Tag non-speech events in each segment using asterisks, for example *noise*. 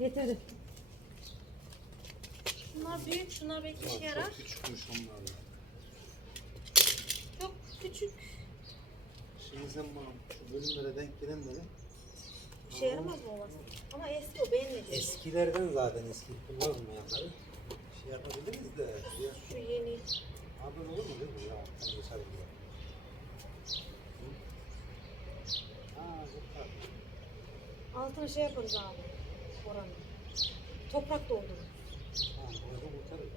Getirdim. Şunlar büyük, şunlar belki işe yarar. Çok küçükmüş onlar ya. Çok küçük. Şimdi sen bana şu bölümlere denk gelenleri İşe yaramaz mı olmaz? Ama eski o beğenmedim. eskilerden zaten eski kullanmayanları şey yapabiliriz de ya, Şu yeni. abi olur mu değil mi ya? Sen geçer tatlı. Altına şey yaparız abi. Oranı. Toprak doldurur. Tamam, orada kurtarır.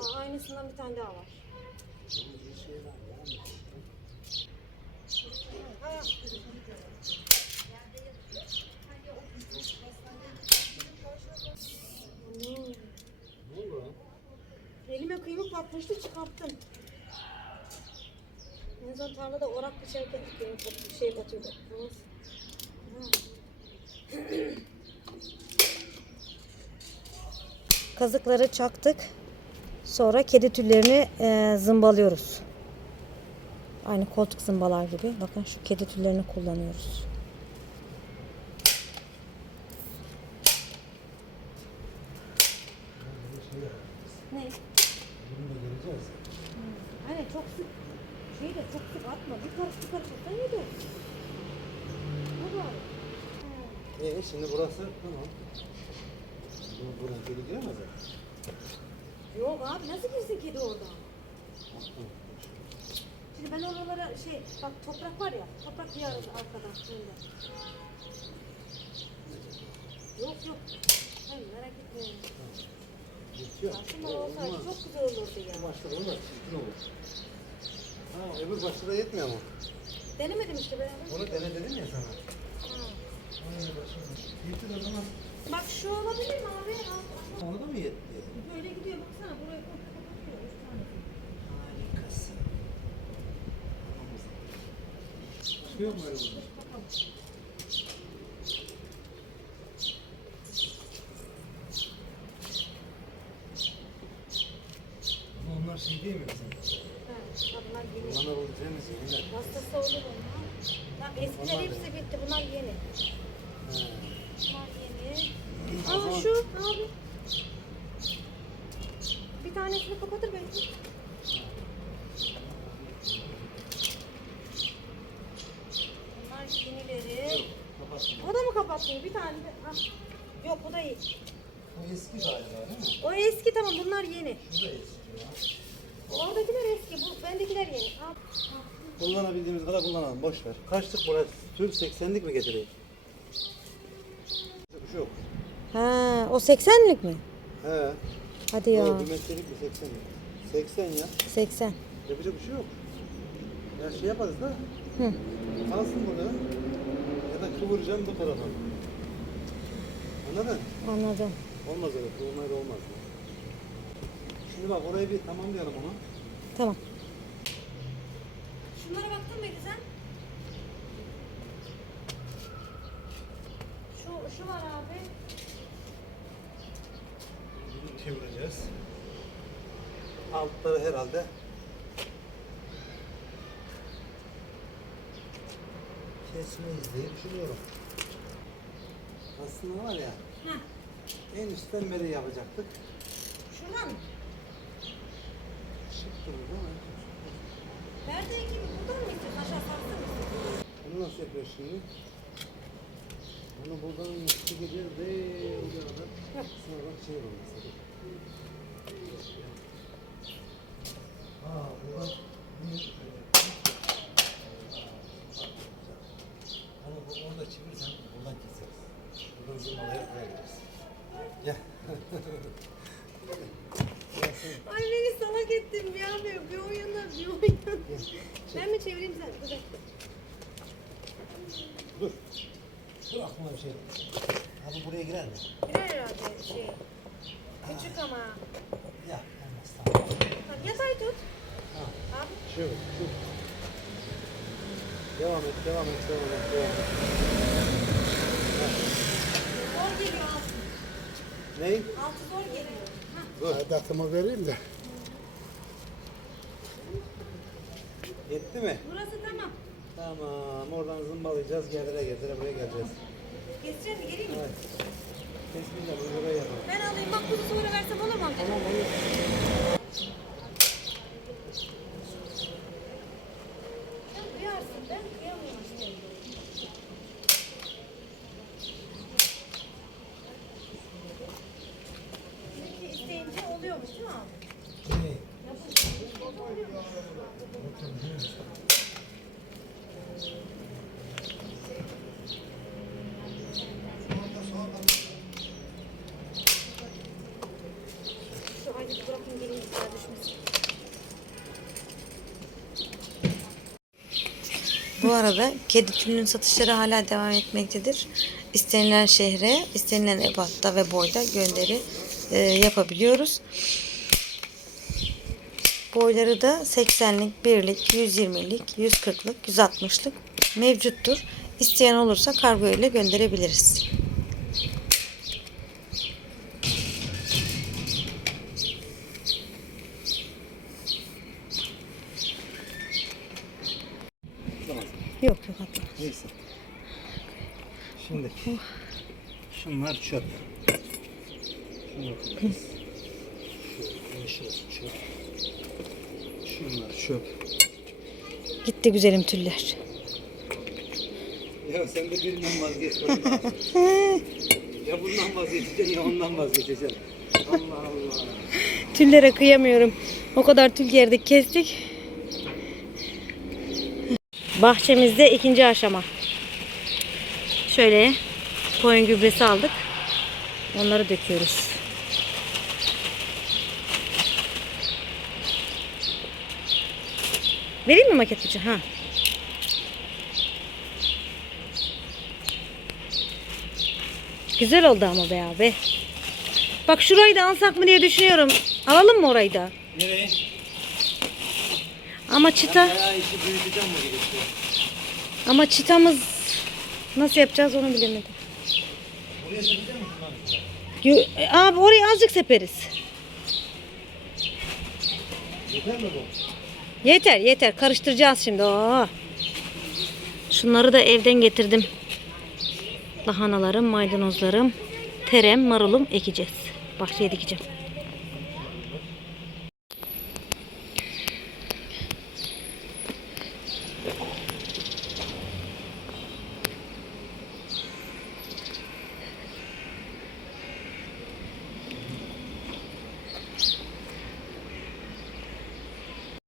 Aa, aynısından bir tane daha var. Şey? Elime kıymık batmıştı çıkarttım. En son tarlada orak bir şey batıyordu. Neyse. Kazıkları çaktık. Sonra kedi tüllerini e, zımbalıyoruz. Aynı koltuk zımbalar gibi. Bakın şu kedi tüllerini kullanıyoruz. Ne? Hani çok sık şey de çok sık atma. Bir karış bir karış atsan yeter. Ne var? Ee, şimdi burası tamam. Bu buraya geri giremez ya. Yok abi nasıl girsin kedi orada? Şimdi ben oralara şey bak toprak var ya toprak yağarız arkadan önde. Yok yok. Hayır merak etmeyin. Geçiyor. Aslında olsaydı çok güzel olurdu ya. Başta olmaz, çirkin olur. Ha, öbür başta da yetmiyor mu? Denemedim işte ben. Onu dene dedim ya sana. O zaman. Bak şu olabilir mi abi? Ona da mı yetti? Böyle gidiyor baksana burayı komple kapatıyor. Üç. Harikasın. Başka yok mu öyle burada? Ama onlar şey değil mi bizim? Ha, bunlar yeni. Kullanabileceğimiz yeniler. Hastası olur onlar. Bak eskiler hepsi bitti. Bunlar yeni. Bunlar yeni. Aa şu abi. Bir tanesini kapatır belki. Bunlar yenileri. O da mı kapatmıyor? Bir tane de. Ha. Yok bu da iyi. O eski galiba değil mi? O eski tamam bunlar yeni. Şu da eski ya. Oradakiler eski. Bu bendekiler yeni. Al. Kullanabildiğimiz kadar kullanalım. Boş ver. Kaçlık burası? Tür 80'lik mi getireyim? Yok. Ha, o 80'lik mi? He. Hadi Ya. ya. bir metrelik mi 80 mi? 80 ya. 80. Yapacak bir şey yok. Ya şey yaparız da. Hı. Kalsın burada. Ya da kıvıracağım bu tarafa. Anladın? Anladım. Olmaz öyle. Kıvırmayla olmaz. Şimdi bak orayı bir tamamlayalım ama. Tamam. Şunlara baktın mıydı sen? Şu, var abi. Bunu çevireceğiz. Altları herhalde kesmeyiz diye düşünüyorum. Aslında var ya Heh. en üstten beri yapacaktık. Şuradan mı? Şık durur değil mi? Nerede gibi buradan mı istiyorsun? Aşağı sarsın mısın? Bunu nasıl yapıyoruz şimdi? Bunu buradan üstü gidiyor ve buraya kadar. Sonra şey. Aa, buradan bunu şöyle yapayım. Onu bu- onu da çevirsen buradan keseriz. Buradan zırmalaya koyarız. Gel. Ay beni salak ettin bir an bir bir o yana bir o yana. Ben mi çevireyim sen? Dur bekle. Dur. Dur aklıma bir şey. Abi buraya girer mi? Girer herhalde şey. Küçük ama. Ya olmaz tamam. Bak yatay tut. Ha. Abi. Şöyle, dur. Devam et, devam et, devam et, devam et. Zor geliyor altı. Ney? Altı zor geliyor. Hah. Dur. Hadi aklıma vereyim de. Yetti mi? Burası tamam. Tamam, oradan zımbalayacağız, gerdire gerdire buraya geleceğiz. Keseceğim mi? Geleyim mi? Evet. Bir oraya yapalım. Ben alayım. Bak kuzu sonra versem amca? Tamam olur. Sen duyarsın. Ben duyamıyorum işte. Bizimki isteyince oluyormuş değil mi abi? Şu ayrı bırakın geleyim size düşmesin. Bu arada kedi tüyünün satışları hala devam etmektedir. İstenilen şehre, istenilen ebatta ve boyda gönderi e, yapabiliyoruz. Boyları da 80'lik, 1'lik, 120'lik, 140'lık, 160'lık mevcuttur. İsteyen olursa kargo ile gönderebiliriz. Yok yok atma. Neyse. Şimdi şunlar çöp. Şunlar çöp. Çöp. Şunlar çöp. Gitti güzelim tüller. Ya sen de birinden vazgeç. *laughs* ya bundan vazgeçeceksin ya ondan vazgeçeceksin. Allah Allah. Tüllere kıyamıyorum. O kadar tül gerdik kestik. Bahçemizde ikinci aşama. Şöyle koyun gübresi aldık. Onları döküyoruz. Vereyim mi maket? Ha. Güzel oldu ama be abi. Bak şurayı da alsak mı diye düşünüyorum. Alalım mı orayı da? Nereye? Ama gerekiyor? ama çıtamız nasıl yapacağız onu bilemedim. Buraya söyleyecek misin lan? Abi orayı azıcık seperiz. Yeter mi bu? Yeter yeter karıştıracağız şimdi. Oo. Şunları da evden getirdim. Lahanalarım, maydanozlarım, terem, marulum ekeceğiz. Bahçeye dikeceğim.